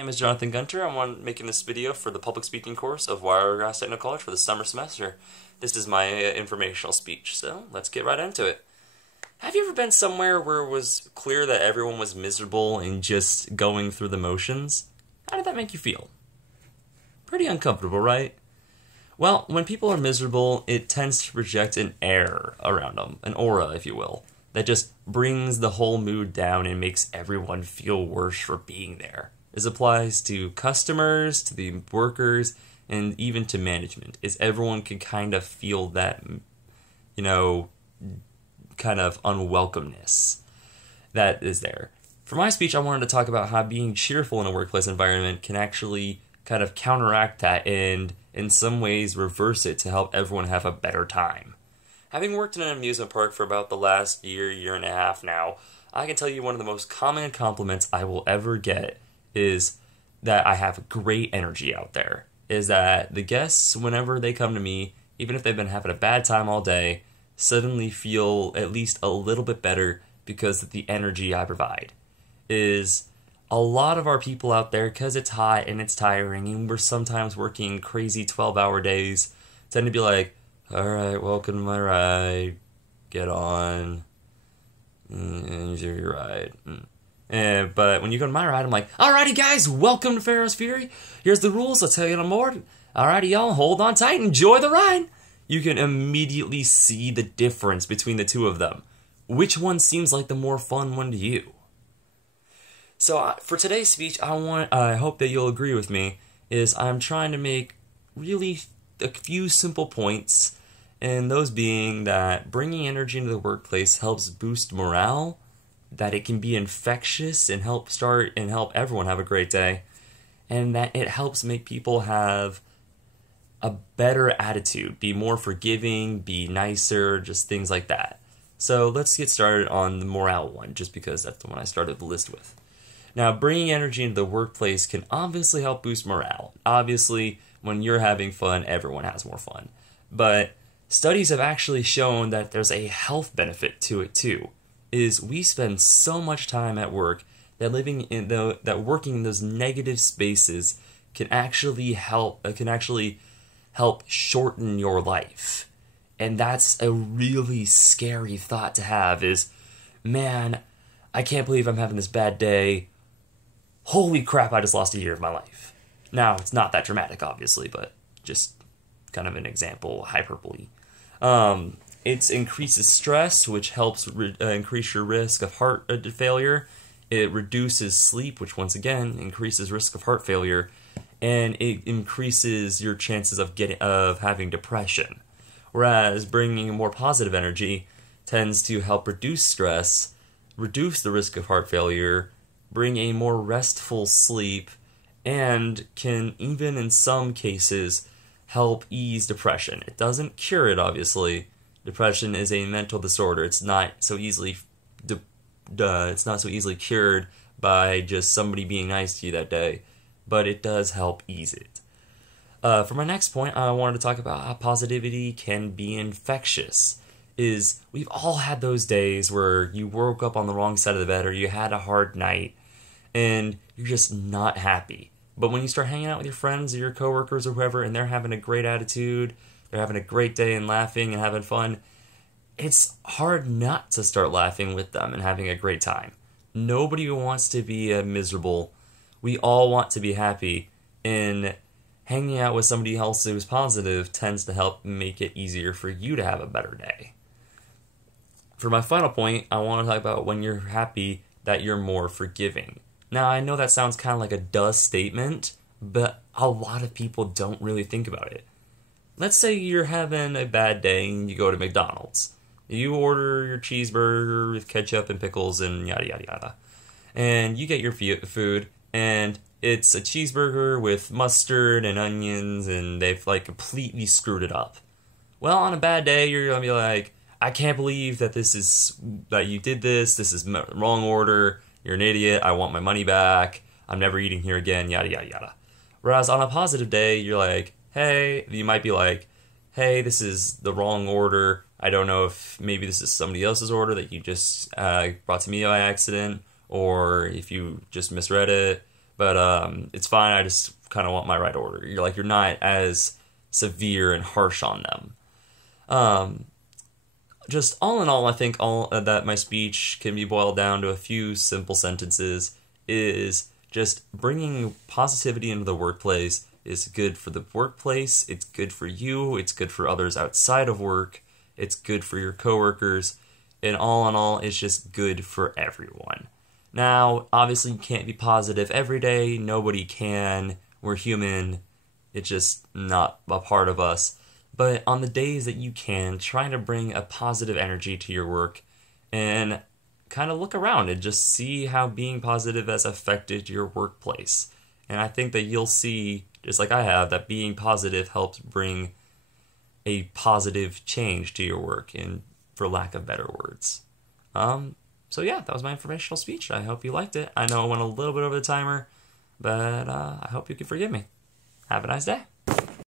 My name is Jonathan Gunter. I'm making this video for the public speaking course of Wiregrass Technical College for the summer semester. This is my informational speech, so let's get right into it. Have you ever been somewhere where it was clear that everyone was miserable and just going through the motions? How did that make you feel? Pretty uncomfortable, right? Well, when people are miserable, it tends to project an air around them, an aura, if you will, that just brings the whole mood down and makes everyone feel worse for being there. This applies to customers, to the workers, and even to management, is everyone can kind of feel that, kind of unwelcomeness that is there. For my speech, I wanted to talk about how being cheerful in a workplace environment can actually kind of counteract that and, in some ways, reverse it to help everyone have a better time. Having worked in an amusement park for about the last year and a half now, I can tell you one of the most common compliments I will ever get is that I have great energy out there. Is that the guests, whenever they come to me, even if they've been having a bad time all day, suddenly feel at least a little bit better because of the energy I provide. Is a lot of our people out there, because it's hot and it's tiring and we're sometimes working crazy 12-hour days, tend to be like, alright, welcome to my ride, get on, enjoy your ride. But when you go to my ride, I'm like, alrighty guys, welcome to Pharaoh's Fury. Here's the rules, I'll tell you in a more. Alrighty y'all, hold on tight, enjoy the ride. You can immediately see the difference between the two of them. Which one seems like the more fun one to you? So for today's speech, I hope that you'll agree with me, is I'm trying to make really a few simple points, and those being that bringing energy into the workplace helps boost morale, that it can be infectious and help everyone have a great day, and that it helps make people have a better attitude, be more forgiving, be nicer, just things like that. So let's get started on the morale one, just because that's the one I started the list with. Now, bringing energy into the workplace can obviously help boost morale. Obviously, when you're having fun, everyone has more fun. But studies have actually shown that there's a health benefit to it too. Is we spend so much time at work that working in those negative spaces can actually help shorten your life. And that's a really scary thought to have is, man, I can't believe I'm having this bad day. Holy crap, I just lost a year of my life. Now, it's not that dramatic, obviously, but just kind of an example, hyperbole. It increases stress, which helps increase your risk of heart failure. It reduces sleep, which once again increases risk of heart failure, and it increases your chances of having depression. Whereas bringing more positive energy tends to help reduce stress, reduce the risk of heart failure, bring a more restful sleep, and can even in some cases help ease depression. It doesn't cure it, obviously. Depression is a mental disorder. It's not so easily cured by just somebody being nice to you that day, but it does help ease it. For my next point, I wanted to talk about how positivity can be infectious. We've all had those days where you woke up on the wrong side of the bed or you had a hard night and you're just not happy. But when you start hanging out with your friends or your coworkers or whoever and they're having a great attitude, they're having a great day and laughing and having fun, it's hard not to start laughing with them and having a great time. Nobody wants to be miserable. We all want to be happy, and hanging out with somebody else who's positive tends to help make it easier for you to have a better day. For my final point, I want to talk about when you're happy that you're more forgiving. Now, I know that sounds kind of like a duh statement, but a lot of people don't really think about it. Let's say you're having a bad day and you go to McDonald's. You order your cheeseburger with ketchup and pickles and yada yada yada. And you get your food and it's a cheeseburger with mustard and onions and they've completely screwed it up. Well, on a bad day, you're going to be like, I can't believe that you did this. This is wrong order. You're an idiot. I want my money back. I'm never eating here again, yada yada yada. Whereas on a positive day, you might be like, hey, this is the wrong order. I don't know if maybe this is somebody else's order that you just brought to me by accident, or if you just misread it. but it's fine. I just kind of want my right order. You're not as severe and harsh on them. Just all in all, I think all that my speech can be boiled down to a few simple sentences is just bringing positivity into the workplace is good for the workplace, it's good for you, it's good for others outside of work, it's good for your coworkers, and all in all, it's just good for everyone. Now, obviously you can't be positive every day, nobody can, we're human, it's just not a part of us. But on the days that you can, try to bring a positive energy to your work and kind of look around and just see how being positive has affected your workplace. And I think that you'll see, just like I have, that being positive helps bring a positive change to your work, and for lack of better words. So yeah, that was my informational speech. I hope you liked it. I know I went a little bit over the timer, but I hope you can forgive me. Have a nice day.